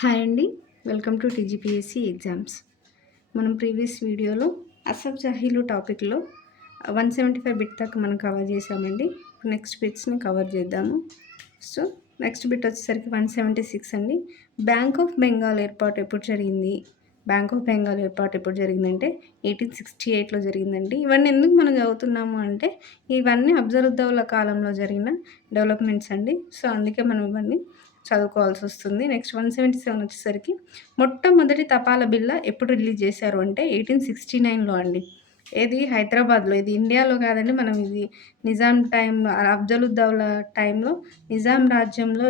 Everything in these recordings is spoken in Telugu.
హాయ్ అండి. Welcome to TGPSC exams. మనం ప్రీవియస్ వీడియోలో అసఫ్ జాహీలు టాపిక్‌లో 175 బిట్ దాకా మనం కవర్ చేసామండి. నెక్స్ట్ బిట్స్‌ని కవర్ చేద్దాము. సో, నెక్స్ట్ బిట్ వచ్చేసరికి 176 అండి. బ్యాంక్ ఆఫ్ బెంగాల్ ఏర్పాటు ఎప్పుడు జరిగింది? బ్యాంక్ ఆఫ్ బెంగాల్ ఏర్పాటు ఎప్పుడు జరిగిందంటే 1868లో జరిగిందండి. ఇవన్నీ ఎందుకు మనం చదువుతున్నాము అంటే, ఇవన్నీ అఫ్జలుద్దౌలా కాలంలో జరిగిన డెవలప్‌మెంట్స్ అండి. సో, అందుకే మనం ఇవన్నీ చదువుకోవాల్సొస్తుంది. నెక్స్ట్ 177 వచ్చేసరికి మొట్టమొదటి తపాలా బిళ్ళ ఎప్పుడు రిలీజ్ చేశారు అంటే 1869లో అండి. ఏది హైదరాబాద్‌లో. ఇది ఇండియాలో కాదండి. మనం ఇది నిజాం టైంలో అఫ్జలుద్దౌలా టైంలో నిజాం రాజ్యంలో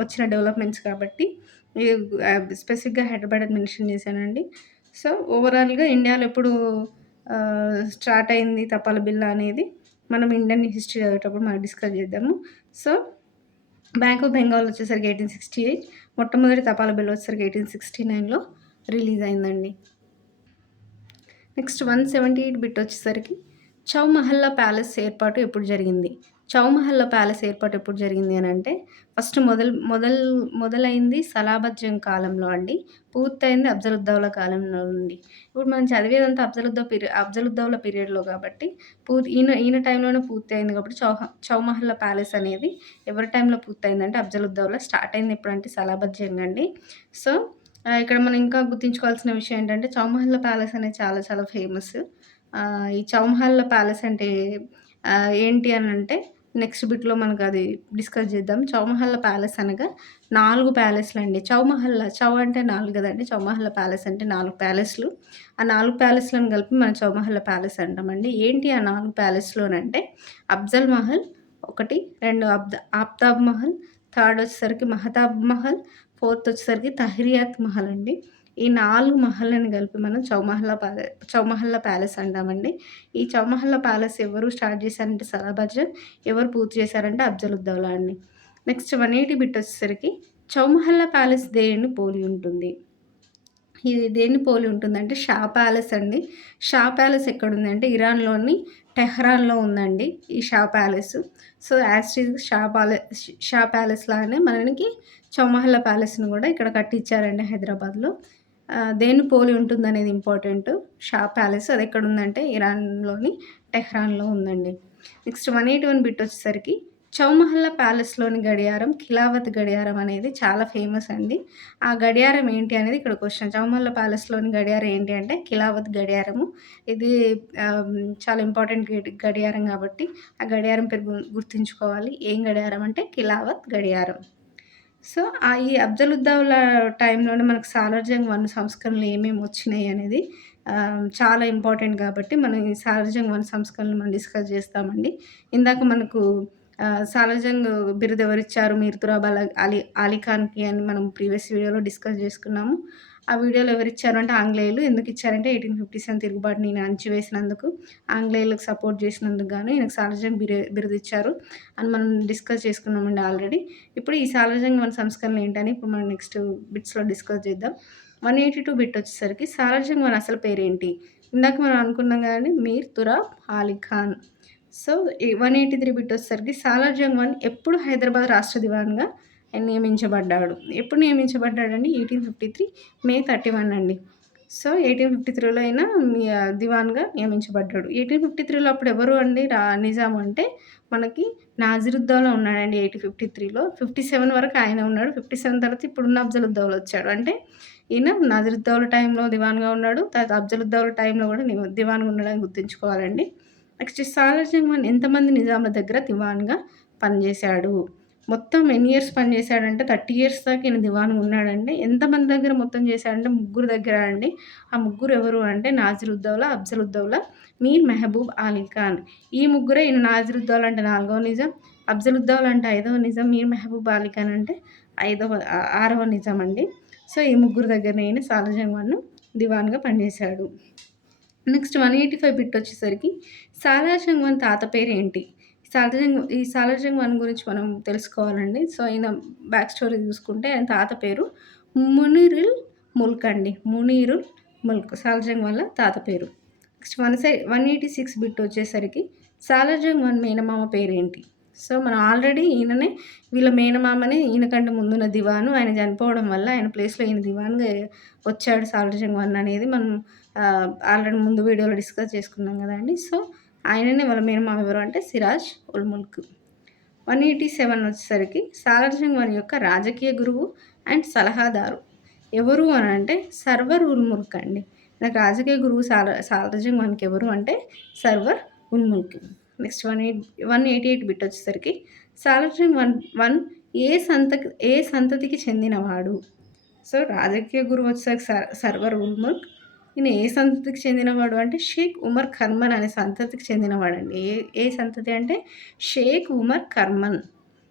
వచ్చిన డెవలప్‌మెంట్స్ కాబట్టి స్పెసిఫిక్‌గా హైదరాబాద్ అని మెన్షన్ చేశానండి. సో, ఓవరాల్‌గా ఇండియాలో ఎప్పుడు స్టార్ట్ అయింది తపాలా బిళ్ళ అనేది మనం ఇండియన్ హిస్టరీ చదివేటప్పుడు మనం డిస్కస్ చేద్దాము. సో, బ్యాంక్ ఆఫ్ బెంగాల్ వచ్చేసరికి 1868, మొట్టమొదటి తపాలా బిళ్ళ వచ్చేసరికి 1869లో రిలీజ్ అయిందండి. నెక్స్ట్ 178 బిట్ వచ్చేసరికి చౌమహల్లా ప్యాలెస్ ఏర్పాటు ఎప్పుడు జరిగింది? చౌమహల్లా ప్యాలెస్ ఏర్పాటు ఎప్పుడు జరిగింది అనంటే ఫస్ట్ మొదలైంది సలాబత్ జంగ్ కాలంలో అండి. పూర్తయింది అఫ్జలుద్దౌలా కాలంలో అండి. ఇప్పుడు మనం చదివేదంతా అఫ్జలుద్దౌలా పీరియడ్‌లో కాబట్టి ఈయన టైంలోనే పూర్తి అయింది కాబట్టి చౌమహల్లా ప్యాలెస్ అనేది ఎవరి టైంలో పూర్తయిందంటే అఫ్జలుద్దౌలా. స్టార్ట్ అయింది ఎప్పుడంటే సలాబత్ జంగ్ అండి. సో, ఇక్కడ మనం ఇంకా గుర్తుంచుకోవాల్సిన విషయం ఏంటంటే చౌమహల్లా ప్యాలెస్ అనేది చాలా చాలా ఫేమస్. ఈ చౌమహల్లా ప్యాలెస్ అంటే ఏంటి అనంటే నెక్స్ట్ బిట్‌లో మనకది డిస్కస్ చేద్దాం. చౌమహల్లా ప్యాలెస్ అనగా 4 ప్యాలెస్‌లండి. చౌ అంటే 4 గదండీ. చౌమహల్లా ప్యాలెస్ అంటే 4 ప్యాలెస్‌లు. ఆ 4 ప్యాలెస్‌లను కలిపి మనం చౌమహల్లా ప్యాలెస్ అంటామండి. ఏంటి ఆ 4 ప్యాలెస్‌లోనంటే అఫ్జల్ మహల్ ఒకటి, 2 ఆఫ్తాబ్ మహల్, థర్డ్ వచ్చేసరికి మహతాబ్ మహల్, ఫోర్త్ వచ్చేసరికి తహ్రియాత్ మహల్ అండి. ఈ 4 మహల్‌లని కలిపి మనం చౌమహల్లా ప్యాలెస్ అంటామండి. ఈ చౌమహల్లా ప్యాలెస్ ఎవరు స్టార్ట్ చేశారంటే సలాబత్ జంగ్. ఎవరు పూర్తి చేశారంటే అఫ్జలుద్దౌలా అండి. నెక్స్ట్ 180 బిట్ వచ్చేసరికి చౌమహల్లా ప్యాలెస్ దేన్ని పోలి ఉంటుంది? ఇది దేన్ని పోలి ఉంటుందంటే షా ప్యాలెస్ అండి. షా ప్యాలెస్ ఎక్కడుందంటే ఇరాన్‌లోని టెహ్రాన్‌లో ఉందండి ఈ Shah palace. So, as it is Shah palace లాగానే మనకి చౌమహల్లా ప్యాలెస్‌ని గూడా ఇక్కడ కట్టించారండి హైదరాబాద్‌లో. దేన్ని పోలి ఉంటుందనేది ఇంపార్టెంటు. షా ప్యాలెస్ అదెక్కడుందంటే ఇరాన్‌లోని టెహ్రాన్‌లో ఉందండి. నెక్స్ట్ 181 బిట్ వచ్చేసరికి చౌమహల్లా ప్యాలెస్‌లోని గడియారం ఖిలావత్ గడియారం అనేది చాలా ఫేమస్ అండి. ఆ గడియారం ఏంటి అనేది ఇక్కడ క్వెషన్. చౌమహల్లా ప్యాలెస్‌లోని గడియారం ఏంటి అంటే ఖిలావత్ గడియారము. ఇది చాలా ఇంపార్టెంట్ గడియారం కాబట్టి ఆ గడియారం పేరు గుర్తుంచుకోవాలి. ఏం గడియారం అంటే ఖిలావత్ గడియారం. సో, ఈ అఫ్జలుద్దౌలా టైంలోనే మనకు సాలార్జంగ్ 1 సంస్కరణలు ఏమేమి వచ్చినాయి అనేది చాలా ఇంపార్టెంట్ కాబట్టి మనం ఈ సాలార్జంగ్ 1 సంస్కరణలు మనం డిస్కస్ చేస్తామండి. ఇందాక మనకు సాలార్జంగ్ బిరుదు ఎవరిచ్చారు మీర్ తురాబ్ అలీ ఖాన్‌కి అని మనం ప్రీవియస్ వీడియోలో డిస్కస్ చేసుకున్నాము. ఆ వీడియోలో ఎవరిచ్చారు అంటే ఆంగ్లేయులు. ఎందుకిచ్చారంటే 1857 తిరుగుబాటుని ఈయన అణచివేసినందుకు, ఆంగ్లేయులకు సపోర్ట్ చేసినందుకు గాను ఈయనకు సాలార్జంగ్ బిరుదిచ్చారు అని మనం డిస్కస్ చేసుకున్నామండి ఆల్రెడీ. ఇప్పుడు ఈ సాలార్జంగ్ 1 సంస్కరణలు ఏంటని ఇప్పుడు మనం నెక్స్ట్ బిట్స్‌లో డిస్కస్ చేద్దాం. 182 బిట్ వచ్చేసరికి సాలార్జంగ్ 1 అసలు పేరేంటి? ఇందాక మనం అనుకున్నాం కదండీ మీర్ తురాబ్ అలీ ఖాన్. సో, ఈ 183 బిట్ వచ్చేసరికి సాలార్జంగ్ 1 ఎప్పుడు హైదరాబాద్ రాష్ట్ర దివాన్‌గా నియమించబడ్డాడు? ఎప్పుడు నియమించబడ్డాడండి? 1853 మే 31 అండి. సో, 1853లో అయినా దివాన్‌గా నియమించబడ్డాడు. 1853లో అప్పుడు ఎవరు అండి నిజాం అంటే మనకి నాజిరుద్దౌలా ఉన్నాడండి 1853లో. 57 వరకు ఆయన ఉన్నాడు. 57 తర్వాత ఇప్పుడున్న అఫ్జలుద్దౌలా వచ్చాడు. అంటే ఈయన నాజిరుద్దౌలా టైంలో దివాన్‌గా ఉన్నాడు. తర్వాత అఫ్జలుద్దౌలా టైంలో కూడా దివాన్‌గా ఉన్నాడని గుర్తుంచుకోవాలండి. నెక్స్ట్ సాలార్జంగ్ 1 ఎంతమంది నిజాంల దగ్గర దివాన్‌గా పనిచేశాడు? మొత్తం ఎన్ని ఇయర్స్ పనిచేశాడంటే 30 ఇయర్స్ దాకా ఈయన దివాన్‌గా ఉన్నాడండి. ఎంతమంది దగ్గర మొత్తం చేశాడంటే ముగ్గురు దగ్గర అండి. ఆ ముగ్గురు ఎవరు అంటే నాజిరుద్దౌలా, అఫ్జలుద్దౌలా, మీర్ మెహబూబ్ అలీ ఖాన్. ఈ ముగ్గురే ఈయన నాజిరుద్దౌలా అంటే 4వ నిజాం, అఫ్జలుద్దౌలా అంటే 5వ నిజాం, మీర్ మెహబూబ్ అలీ ఖాన్ అంటే 6వ నిజాం అండి. సో, ఈ ముగ్గురు దగ్గరనే ఈయన సాలార్జంగ్ 1 దివాన్‌గా పనిచేశాడు. నెక్స్ట్ 185 బిట్ వచ్చేసరికి సాలార్జంగ్ 1 తాత పేరేంటి? ఈ సాలార్జంగ్ 1 గురించి మనం తెలుసుకోవాలండి. సో, ఈయన బ్యాక్ స్టోరీ చూసుకుంటే ఆయన తాత పేరు మునీరుల్ ముల్క్ అండి. మునీరుల్ ముల్క్ సాలార్జంగ్ వాళ్ళ తాత పేరు. నెక్స్ట్ 186 బిట్ వచ్చేసరికి సాలార్జంగ్ 1 మేనమామ పేరేంటి? సో, మనం ఆల్రెడీ ఈయననే వీళ్ళ మేనమామనే ఈయనకంటే ముందున్న దివాను. ఆయన చనిపోవడం వల్ల ఆయన ప్లేస్‌లో ఈయన దివాన్‌గా వచ్చాడు సాలార్జంగ్ వన్ అనేది మనం ఆల్రెడీ ముందు వీడియోలో డిస్కస్ చేసుకున్నాం గదండీ. సో, ఆయననే వాళ్ళ మేనమామ ఎవరు అంటే సిరాజ్ ఉల్ ముల్క్. 187 వచ్చేసరికి సాలార్జంగ్ వన్ యొక్క రాజకీయ గురువు అండ్ సలహాదారు ఎవరు అనంటే సర్వర్ ఉల్ ముల్క్ అండి. నాకు రాజకీయ గురువు సాలార్జంగ్ వన్‌కి ఎవరు అంటే server ul Mulk. Next 188 bit వచ్చేసరికి సాలార్జంగ్ వన్ ఏ సంతతికి చెందినవాడు? సో, రాజకీయ గురువు వచ్చేసరికి సర్వర్ ఉల్ ముల్క్. ఈయన ఏ సంతతికి చెందినవాడు అంటే షేక్ ఉమర్ ఖర్మన్ అనే సంతతికి చెందినవాడండి. ఏ సంతతి అంటే షేక్ ఉమర్ ఖర్మన్.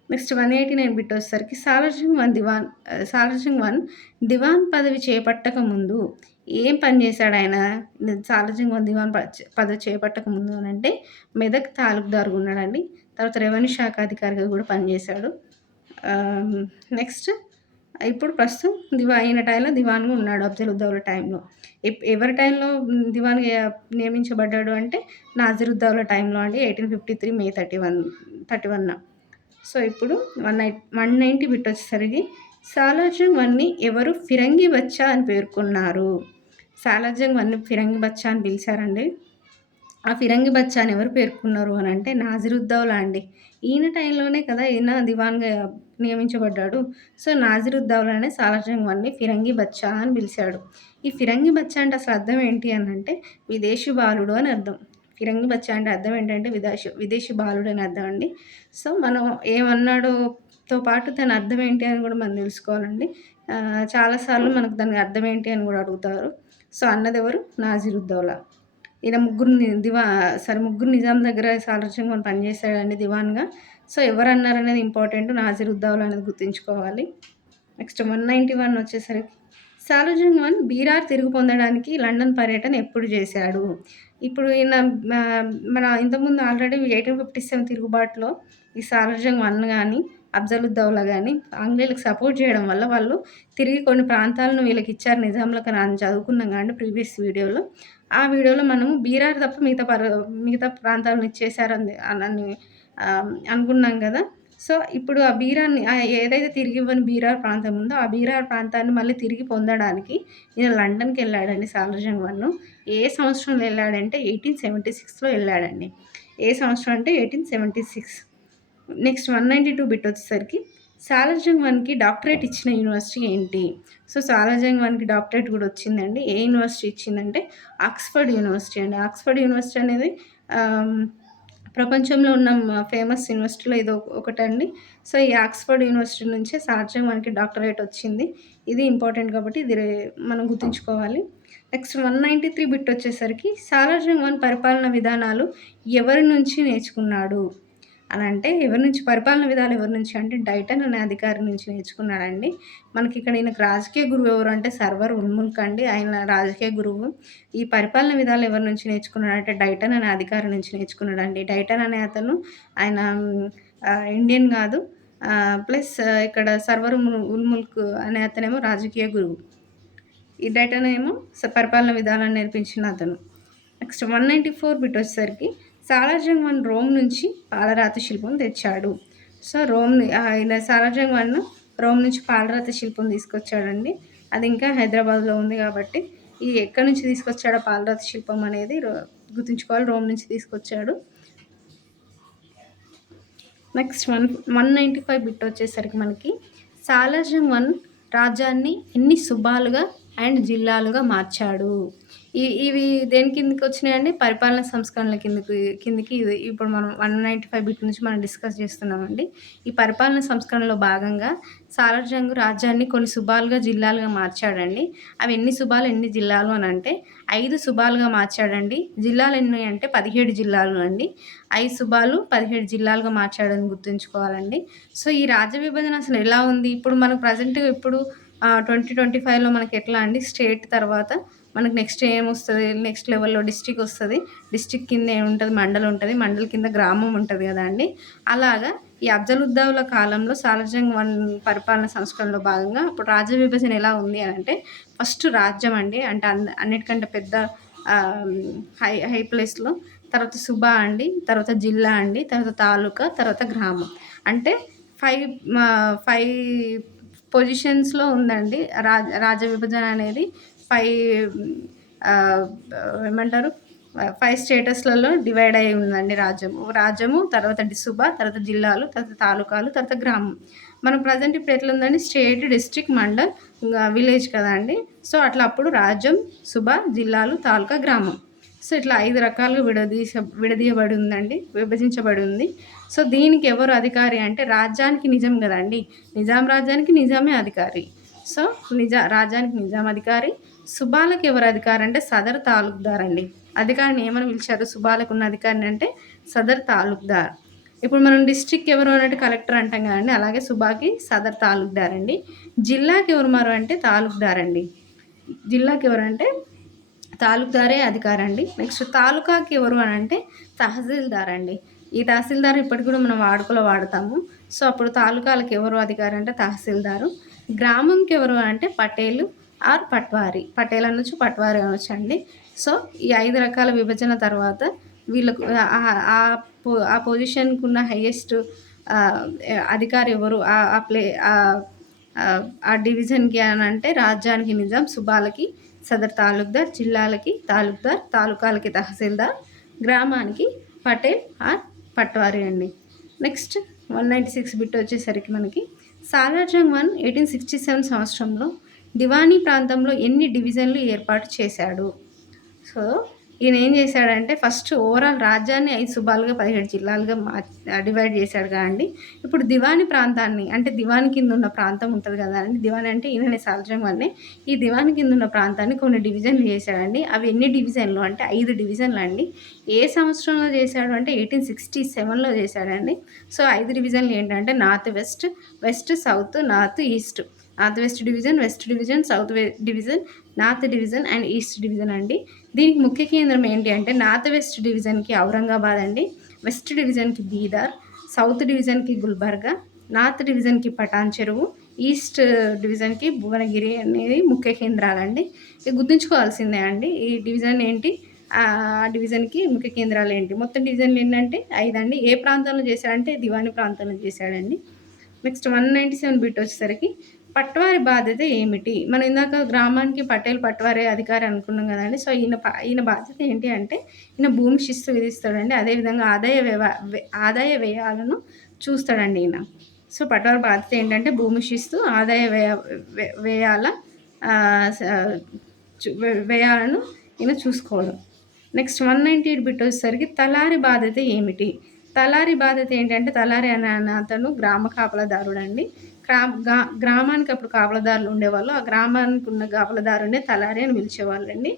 నెక్స్ట్ 189 బిట్ వచ్చేసరికి సాలార్జంగ్ వన్ దివాన్ పదవి చేపట్టక ముందు ఏం పని చేశాడు ఆయన? సాలార్జంగ్ వన్ దివాన్ పదవి చేపట్టక ముందు అనంటే మెదక్ తాలూకుదారుగా ఉన్నాడండి. తర్వాత రెవెన్యూ శాఖ అధికారిగా కూడా పనిచేశాడు. నెక్స్ట్ ఇప్పుడు ప్రస్తుతం ఈయన టైంలో దివాన్‌గా ఉన్నాడు అఫ్జలుద్దౌలా టైంలో. ఎవరి టైంలో దివాన్‌గా నియమించబడ్డాడు అంటే నాసిరుద్దౌలా టైంలో అండి 1853 మే 31. సో, ఇప్పుడు 190 బిట్ వచ్చేసరికి సాలార్జంగ్ వన్‌ని ఎవరు ఫిరంగి బచ్చా అని పేర్కొన్నారు? సాలార్జంగ్ వన్‌ని ఫిరంగి బచ్చా అని పిలిచారండి. ఆ ఫిరంగి బచ్చా అని ఎవరు పేర్కొన్నారు అని అంటే నాసిరుద్దౌలా అండి. ఈయన టైంలోనే కదా ఈయన దివాన్‌గా నియమించబడ్డాడు. సో, నాసిరుద్దౌలానే సాలార్జంగ్ వన్‌ని ఫిరంగి బచ్చా అని పిలిచాడు. ఈ ఫిరంగి బచ్చా అంటే అసలు అర్థం ఏంటి అనంటే విదేశీ బాలుడు అని అర్థం. ఫిరంగి బచ్చా అంటే అర్థం ఏంటంటే విదేశీ బాలుడు అని అర్థం అండి. సో, మనం ఏమన్నాడోతో పాటు దాని అర్థం ఏంటి అని కూడా మనం తెలుసుకోవాలండి. చాలా సార్లు మనకు దాని అర్థం ఏంటి అని కూడా అడుగుతారు. సో, అన్నదెవరు? నాసిరుద్దౌలా. ఈయన ముగ్గురు నిజాం దగ్గర సాలార్జంగ్ వన్ పనిచేశాడండి దివాన్‌గా. సో, ఎవరన్నారనేది ఇంపార్టెంట్. నాసిరుద్దౌలా అనేది గుర్తుంచుకోవాలి. నెక్స్ట్ 191 వచ్చేసరికి సాలార్జంగ్ వన్ బీరార్ తిరుగు పొందడానికి లండన్ పర్యటన ఎప్పుడు చేశాడు? ఇప్పుడు ఈయన మన ఇంతకుముందు ఆల్రెడీ 1857 తిరుగుబాటులో ఈ సాలార్జంగ్ వన్ గాని, అఫ్జలుద్దౌలా గాని ఆంగ్లేయులకు సపోర్ట్ చేయడం వల్ల వాళ్ళు తిరిగి కొన్ని ప్రాంతాలను వీళ్ళకి ఇచ్చారు నిజాంలకు అని చదువుకున్నాం కదండీ ప్రీవియస్ వీడియోలో. ఆ వీడియోలో మనము బీరార్ తప్ప మిగతా ప్రాంతాలను ఇచ్చేశారని అనుకున్నాం కదా! సో, ఇప్పుడు ఆ బీరాన్ని ఏదైతే తిరిగివ్వని బీరార్ ప్రాంతం ఉందో, ఆ బీరార్ ప్రాంతాన్ని మళ్ళీ తిరిగి పొందడానికి ఈయన లండన్‌కెళ్ళాడండి సాలార్జంగ్ వన్. ఏ సంవత్సరంలో ఎళ్ళాడంటే 1876లో ఎళ్ళాడండి. ఏ సంవత్సరం అంటే 1876. నెక్స్ట్ 192 బిట్ వచ్చేసరికి సాలార్జంగ్ వన్‌కి డాక్టరేట్ ఇచ్చిన యూనివర్సిటీ ఏంటి? సో, సాలార్జంగ్ వన్‌కి డాక్టరేట్ కూడా వచ్చిందండి. ఏ యూనివర్సిటీ ఇచ్చిందంటే ఆక్స్‌ఫర్డ్ యూనివర్సిటీ అండి. ఆక్స్‌ఫర్డ్ యూనివర్సిటీ అనేది ప్రపంచంలో ఉన్న ఫేమస్ యూనివర్సిటీలో ఇది ఒకటండి. సో, ఈ ఆక్స్‌ఫర్డ్ యూనివర్సిటీ నుంచే సాలార్జంగ్ వన్‌కి డాక్టరేట్ వచ్చింది. ఇది ఇంపార్టెంట్ కాబట్టి ఇది మనం గుర్తుంచుకోవాలి. నెక్స్ట్ 193 బిట్ వచ్చేసరికి సాలార్జంగ్ వన్ పరిపాలనా విధానాలు ఎవరి నుంచి నేర్చుకున్నాడు? అనంటే ఎవరి నుంచి పరిపాలన విధాలు ఎవరి నుంచి అంటే డైటన్ అనే అధికారి నుంచి నేర్చుకున్నాడండి. మనకిక్కడ ఈయనకు రాజకీయ గురువు ఎవరు అంటే సర్వర్ ఉల్ ముల్క్ అండి. ఆయన రాజకీయ గురువు. ఈ పరిపాలన విధాలు ఎవరి నుంచి నేర్చుకున్నాడంటే డైటన్ అనే అధికారి నుంచి నేర్చుకున్నాడండి. డైటన్ అనే అతను ఆయన ఇండియన్ గాదు. ప్లస్ ఇక్కడ సర్వర్ ఉల్ ముల్క్ అనే అతనేమో రాజకీయ గురువు. ఈ డైటన్ ఏమో పరిపాలన విధానాన్ని నేర్పించిన అతను. నెక్స్ట్ 194 బిట్ వచ్చేసరికి సాలార్జంగ్ వన్ రోమ్ నుంచి పాలరాతి శిల్పం తెచ్చాడు. సో, ఆయన సాలార్జంగ్ వన్ రోమ్ నుంచి పాలరాతి శిల్పం తీసుకొచ్చాడండి. అది ఇంకా హైదరాబాద్‌లో ఉంది కాబట్టి ఎక్కడి నుంచి తీసుకొచ్చాడో పాలరాతి శిల్పం అనేది గుర్తుంచుకోవాలి. రోమ్ నుంచి తీసుకొచ్చాడు. నెక్స్ట్ 195 బిట్ వచ్చేసరికి మనకి సాలార్జంగ్ వన్ రాజ్యాన్ని ఎన్ని సుబాలుగా అండ్ జిల్లాలుగా మార్చాడు? ఇవి దేని కిందకి వచ్చినాయండి? పరిపాలన సంస్కరణల కిందకి ఇప్పుడు మనం 195 బిట్ నుంచి మనం డిస్కస్ చేస్తున్నామండి. ఈ పరిపాలన సంస్కరణలో భాగంగా సాలార్జంగ్ రాజ్యాన్ని కొన్ని సుబాలుగా, జిల్లాలుగా మార్చాడండి. అవి ఎన్ని సుబాలు, ఎన్ని జిల్లాలు అనంటే 5 సుబాలుగా మార్చాడండి. జిల్లాలు ఎన్ని అంటే 17 జిల్లాలు అండి. 5 సుబాలు, 17 జిల్లాలుగా మార్చాడని గుర్తుంచుకోవాలండి. సో, ఈ రాజ్య విభజన అసలు ఎలా ఉంది? ఇప్పుడు మనకు ప్రెజెంట్‌గా ఇప్పుడు 2025లో మనకి ఎట్లా అండి స్టేట్ తర్వాత మనకు నెక్స్ట్ ఏమొస్తది? నెక్స్ట్ లెవెల్‌లో డిస్ట్రిక్ట్ వస్తది. డిస్ట్రిక్ట్ కింద ఏముంటది? మండల్ ఉంటది. మండల్ కింద గ్రామం ఉంటది గదండీ! అలాగా ఈ అఫ్జలుద్దౌలా కాలంలో సాలార్జంగ్ వన్ పరిపాలన సంస్కరణలో భాగంగా ఇప్పుడు రాజ్య విభజన ఎలా ఉంది అనంటే ఫస్ట్ రాజ్యం అండి. అంటే అన్నిటికంటే పెద్ద హై ప్లేస్‌లో తర్వాత సుబా అండి, తర్వాత జిల్లా అండి, తర్వాత తాలూకా, తర్వాత గ్రామం. అంటే 5 పొజిషన్స్‌లో ఉందండి. రాజ్య విభజన అనేది 5 ఆహ్, ఏమంటారు 5 స్టేటస్‌లలో డివైడ్ అయ్యి ఉందండి రాజ్యము. రాజ్యము, తర్వాత సుబా, తర్వాత జిల్లాలు, తర్వాత తాలూకాలు, తర్వాత గ్రామం. మనం ప్రెజెంట్ ఇప్పుడు ఎట్లుందండి స్టేట్, డిస్ట్రిక్ట్, మండల్, విలేజ్ కదండీ! సో, అట్లా అప్పుడు రాజ్యం, సుబా, జిల్లాలు, తాలూకా, గ్రామం. సో, ఇట్లా 5 రకాలుగా విడదీయబడి ఉందండి. విభజించబడి ఉంది. సో, దీనికి ఎవరు అధికారి అంటే రాజ్యానికి నిజాం గదండీ! నిజాం రాజ్యానికి నిజామే అధికారి. సో, రాజ్యానికి నిజాం అధికారి. సుబాలకు ఎవరు అధికారి అంటే సదర్ తాలూక్దార్ అండి. అధికారిని ఏమని పిలిచారు? సుబాలకున్న అధికారిని అంటే సదర్ తాలూక్దార్. ఇప్పుడు మనం డిస్ట్రిక్ట్ ఎవరు అనంటే కలెక్టర్ అంటాం కదండీ! అలాగే సుబాకి సదర్ తాలూక్దార్ అండి. జిల్లాకి ఎవరు మరు అంటే తాలూక్దార్ అండి. జిల్లాకి ఎవరంటే తాలూక్దారే అధికారండి. నెక్స్ట్ తాలూకాకి ఎవరు అనంటే తహసీల్దార్ అండి. ఈ తహసీల్దార్ ఇప్పటికి కూడా మనం వాడుకలో వాడతాము. సో, అప్పుడు తాలూకాలకు ఎవరు అధికారి అంటే తహసీల్దారు. గ్రామంకి ఎవరు అంటే పటేలు ఆర్ పట్వారి. పటేల్ అనొచ్చు, పట్వారి అనొచ్చండి. సో, ఈ 5 రకాల విభజన తర్వాత వీళ్ళకు ఆ పొజిషన్‌కున్న హైయెస్ట్ అధికారి ఎవరు? ఆ డివిజన్‌కి అనంటే రాజ్యానికి నిజాం, సుబాలకి సదర్ తాలూక్దార్, జిల్లాలకి తాలూక్దార్, తాలూకాలకి తహసీల్దార్, గ్రామానికి పటేల్ ఆర్ పట్వారి అండి. నెక్స్ట్ 196 బిట్ వచ్చేసరికి మనకి సాలార్ జంగ్ 1867 సంవత్సరంలో దివానీ ప్రాంతంలో ఎన్ని డివిజన్లు ఏర్పాటు చేశాడు? సో, ఈయన ఏం చేశాడంటే ఫస్ట్ ఓవరాల్ రాజ్యాన్ని 5 సుబాలుగా 17 జిల్లాలుగా డివైడ్ చేశాడు కదండీ! ఇప్పుడు దివానీ ప్రాంతాన్ని అంటే దివానీ కింద ఉన్న ప్రాంతం ఉంటది కదండీ! దివానీ అంటే ఈయననే సాల్జంగ్ వన్నే. ఈ దివానీ కింద ఉన్న ప్రాంతాన్ని కొన్ని డివిజన్లు చేశాడండి. అవి ఎన్ని డివిజన్లు అంటే 5 డివిజన్లండి. ఏ సంవత్సరంలో చేశాడు అంటే 1867లో చేశాడండి. సో, 5 డివిజన్లు ఏంటంటే north west, west south, north east. North west division, south division, north division and east division అండి. దీనికి ముఖ్య కేంద్రం ఏంటి అంటే నార్త్ వెస్ట్ డివిజన్‌కి ఔరంగాబాద్ అండి. వెస్ట్ డివిజన్‌కి బీదర్, సౌత్ డివిజన్‌కి గుల్బర్గా, నార్త్ డివిజన్‌కి పటాన్ చెరువు, ఈస్ట్ డివిజన్‌కి భువనగిరి అనేది ముఖ్య కేంద్రాలండి. ఇవి గుర్తుంచుకోవాల్సిందే అండి. ఈ డివిజన్ ఏంటి? ఆ డివిజన్‌కి ముఖ్య కేంద్రాలు ఏంటి? మొత్తం డివిజన్లు ఏంటంటే 5 అండి. ఏ ప్రాంతంలో చేశాడంటే దివానీ ప్రాంతంలో చేశాడండి. నెక్స్ట్ 197 బిట్ వచ్చేసరికి పట్వారి బాధ్యత ఏమిటి? మనం ఇందాక గ్రామానికి పటేల్ అధికారి అనుకున్నాం కదండీ! సో, ఈయన బాధ్యత ఏంటి అంటే ఈయన భూమి శిస్తు విధిస్తాడండి. అదేవిధంగా ఆదాయ వ్యయాలను చూస్తాడండి ఈయన. సో, పట్వారి బాధ్యత ఏంటంటే భూమి శిస్తు, ఆదాయ వ్యయాల స వ్యయాలను ఈయన చూసుకోవడం. నెక్స్ట్ 198 బిట్ వచ్చేసరికి తలారి బాధ్యత ఏమిటి? తలారి బాధ్యత ఏంటంటే తలారి అనే అతను గ్రామ కాపలాదారుడండి. గ్రామానికి అప్పుడు కాపలాదారులు ఉండేవాళ్ళు. ఆ గ్రామానికి ఉన్న కాపలాదారునే తలారి అని పిలిచేవాళ్ళండి.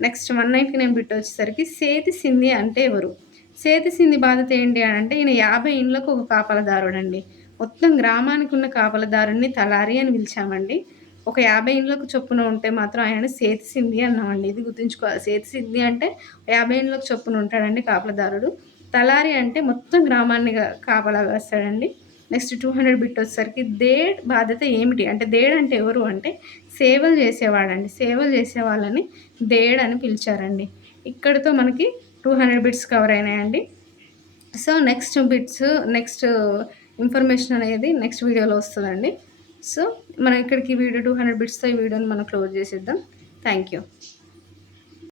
నెక్స్ట్ 199 బిట్ వచ్చేసరికి సేతి సింధి అంటే ఎవరు? సేతి సింధి బాధ్యత ఏంటి అని అంటే ఈయన 50 ఇండ్లకు ఒక కాపలాదారుడండి. మొత్తం గ్రామానికి ఉన్న కాపలాదారుని తలారి అని పిలిచామండి. ఒక 50 ఇండ్లకు చొప్పున ఉంటే మాత్రం ఆయన సేతి సింధి అన్నామండి. ఇది గుర్తుంచుకోవాలి. సేతి సింధి అంటే 50 ఇండ్లకు చొప్పున ఉంటాడండి కాపలాదారుడు. తలారి అంటే మొత్తం గ్రామాన్ని కాపలా కాస్తాడండి. నెక్స్ట్ 200 బిట్ వచ్చేసరికి దేడ్ బాధ్యత ఏమిటి? అంటే దేడ్ అంటే ఎవరు అంటే సేవలు చేసేవాడండి. సేవలు చేసేవాళ్ళని దేడ్ అని పిలిచారండి. ఇక్కడితో మనకి 200 బిట్స్ కవర్ అయినాయండి. సో, నెక్స్ట్ ఇన్ఫర్మేషన్ అనేది నెక్స్ట్ వీడియోలో వస్తదండి. సో, మనం ఇక్కడికి 200 బిట్స్‌తో ఈ వీడియోని మనం క్లోజ్ చేసేద్దాం. Thank you.